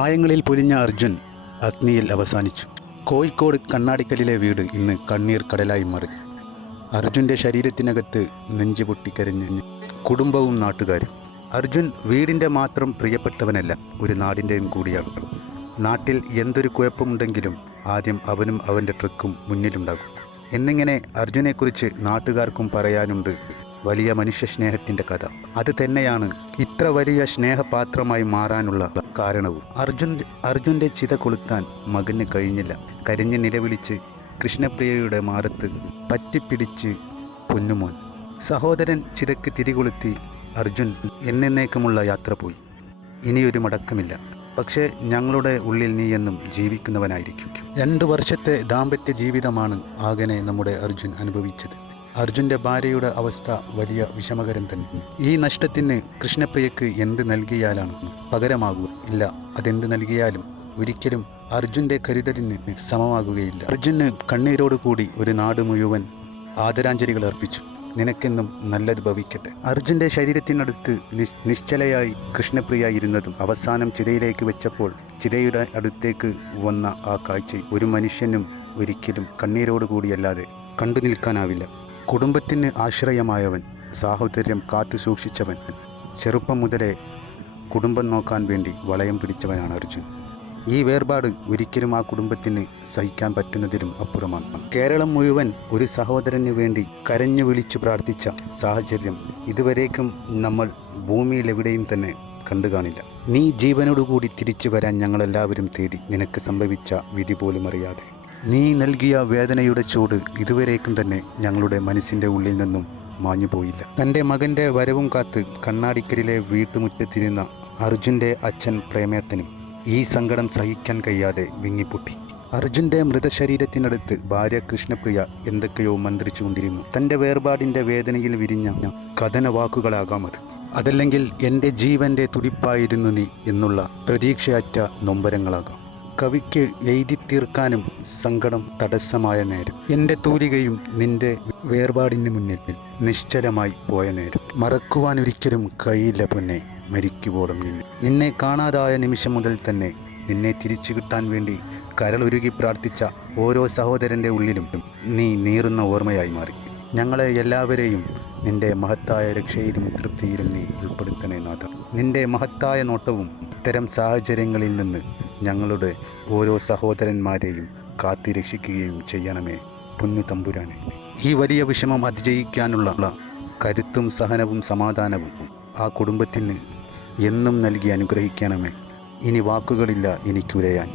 ആയങ്ങളിൽ പൊലിഞ്ഞ അർജുൻ അഗ്നിയിൽ അവസാനിച്ചു. കോഴിക്കോട് കണ്ണാടിക്കലിലെ വീട് ഇന്ന് കണ്ണീർ കടലായി മാറി. അർജുൻ്റെ ശരീരത്തിനകത്ത് നെഞ്ചു പൊട്ടിക്കരഞ്ഞ് കുടുംബവും നാട്ടുകാരും. അർജുൻ വീടിൻ്റെ മാത്രം പ്രിയപ്പെട്ടവനല്ല, ഒരു നാടിൻ്റെയും കൂടിയാണ്. നാട്ടിൽ എന്തൊരു കുഴപ്പമുണ്ടെങ്കിലും ആദ്യം അവനും അവൻ്റെ ട്രക്കും മുന്നിലുണ്ടാകും. എന്നിങ്ങനെ അർജുനെക്കുറിച്ച് നാട്ടുകാർക്കും പറയാനുണ്ട് വലിയ മനുഷ്യസ്നേഹത്തിൻ്റെ കഥ. അത് തന്നെയാണ് ഇത്ര വലിയ സ്നേഹപാത്രമായി മാറാനുള്ള കാരണവും. അർജുൻ്റെ ചിത കൊളുത്താൻ മകന് കഴിഞ്ഞില്ല. കരഞ്ഞ് നിലവിളിച്ച് കൃഷ്ണപ്രിയയുടെ മാറത്ത് പറ്റിപ്പിടിച്ച് പൊന്നുമോൻ. സഹോദരൻ ചിതയ്ക്ക് തിരികൊളുത്തി അർജുൻ എന്നേക്കുമുള്ള യാത്ര പോയി. ഇനിയൊരു മടക്കമില്ല. പക്ഷേ ഞങ്ങളുടെ ഉള്ളിൽ നീ എന്നും ജീവിക്കുന്നവനായിരിക്കും. 2 വർഷത്തെ ദാമ്പത്യ ജീവിതമാണ് ആകനെ നമ്മുടെ അർജുൻ അനുഭവിച്ചത്. അർജുൻ്റെ ഭാര്യയുടെ അവസ്ഥ വലിയ വിഷമകരം തന്നെ. ഈ നഷ്ടത്തിന് കൃഷ്ണപ്രിയക്ക് എന്ത് നൽകിയാലാണ് പകരമാകുക? ഇല്ല, അതെന്ത് നൽകിയാലും ഒരിക്കലും അർജുൻ്റെ കരുതലിന് സമമാകുകയില്ല. അർജുന് കണ്ണീരോടുകൂടി ഒരു നാട് മുഴുവൻ ആദരാഞ്ജലികൾ അർപ്പിച്ചു. നിനക്കെന്നും നല്ലത് ഭവിക്കട്ടെ. അർജുൻ്റെ ശരീരത്തിനടുത്ത് നിശ്ചലയായി കൃഷ്ണപ്രിയ ഇരുന്നതും അവസാനം ചിതയിലേക്ക് വെച്ചപ്പോൾ ചിതയുടെ അടുത്തേക്ക് വന്ന ആ കാഴ്ച ഒരു മനുഷ്യനും ഒരിക്കലും കണ്ണീരോടുകൂടിയല്ലാതെ കണ്ടു നിൽക്കാനാവില്ല. കുടുംബത്തിന് ആശ്രയമായവൻ, സാഹോദര്യം കാത്തു സൂക്ഷിച്ചവൻ, ചെറുപ്പം മുതലേ കുടുംബം നോക്കാൻ വേണ്ടി വളയം പിടിച്ചവനാണ് അർജുൻ. ഈ വേർപാട് ഒരിക്കലും ആ കുടുംബത്തിന് സഹിക്കാൻ പറ്റുന്നതിലും അപ്പുറമാണ്. കേരളം മുഴുവൻ ഒരു സഹോദരന് വേണ്ടി കരഞ്ഞു വിളിച്ചു പ്രാർത്ഥിച്ച സാഹചര്യം ഇതുവരേക്കും നമ്മൾ ഭൂമിയിലെവിടെയും തന്നെ കണ്ടു കാണില്ല. നീ ജീവനോടുകൂടി തിരിച്ചു വരാൻ ഞങ്ങളെല്ലാവരും തേടി, നിനക്ക് സംഭവിച്ച വിധി പോലും അറിയാതെ. നീ നൽകിയ വേദനയുടെ ചൂട് ഇതുവരേക്കും തന്നെ ഞങ്ങളുടെ മനസ്സിൻ്റെ ഉള്ളിൽ നിന്നും മാഞ്ഞുപോയില്ല. തൻ്റെ മകൻ്റെ വരവും കാത്ത് കണ്ണാടിക്കലിലെ വീട്ടുമുറ്റത്തിരുന്ന അർജുൻ്റെ അച്ഛൻ പ്രേമേട്ടനും ഈ സങ്കടം സഹിക്കാൻ കഴിയാതെ വിങ്ങിപ്പൊട്ടി. അർജുൻ്റെ മൃതശരീരത്തിനടുത്ത് ഭാര്യ കൃഷ്ണപ്രിയ എന്തൊക്കെയോ മന്ത്രിച്ചുകൊണ്ടിരുന്നു. തൻ്റെ വേർപാടിൻ്റെ വേദനയിൽ വിരിഞ്ഞ കഥന വാക്കുകളാകാം അത്. അതല്ലെങ്കിൽ എൻ്റെ ജീവൻ്റെ തുടിപ്പായിരുന്നു നീ എന്നുള്ള പ്രതീക്ഷയറ്റ നൊമ്പരങ്ങളാകാം. കവിക്ക് എഴുതി തീർക്കാനും സങ്കടം തടസ്സമായ നേരം. എൻ്റെ തൂലികയും നിന്റെ വേർപാടിന് മുന്നിൽ നിശ്ചലമായി പോയ നേരം. മറക്കുവാനൊരിക്കലും കഴിയില്ല പൊന്നെ, മരിക്കുവോളം നിന്നെ കാണാതായ നിമിഷം മുതൽ തന്നെ നിന്നെ തിരിച്ചു കിട്ടാൻ വേണ്ടി കരളൊരുകി പ്രാർത്ഥിച്ച ഓരോ സഹോദരൻ്റെ ഉള്ളിലും നീ നീറുന്ന ഓർമ്മയായി മാറി. ഞങ്ങളെ എല്ലാവരെയും നിന്റെ മഹത്തായ രക്ഷയിലും തൃപ്തിയിലും നീ ഉൾപ്പെടുത്തണേ നാഥ. നിന്റെ മഹത്തായ നോട്ടവും ഇത്തരം സാഹചര്യങ്ങളിൽ നിന്ന് ഞങ്ങളുടെ ഓരോ സഹോദരന്മാരെയും കാത്തിരക്ഷിക്കുകയും ചെയ്യണമേ പൊന്നു തമ്പുരാനെ. ഈ വലിയ വിഷമം അതിജയിക്കാനുള്ള കരുത്തും സഹനവും സമാധാനവും ആ കുടുംബത്തിന് എന്നും നൽകി അനുഗ്രഹിക്കണമേ. ഇനി വാക്കുകളില്ല എനിക്കുരയാൻ.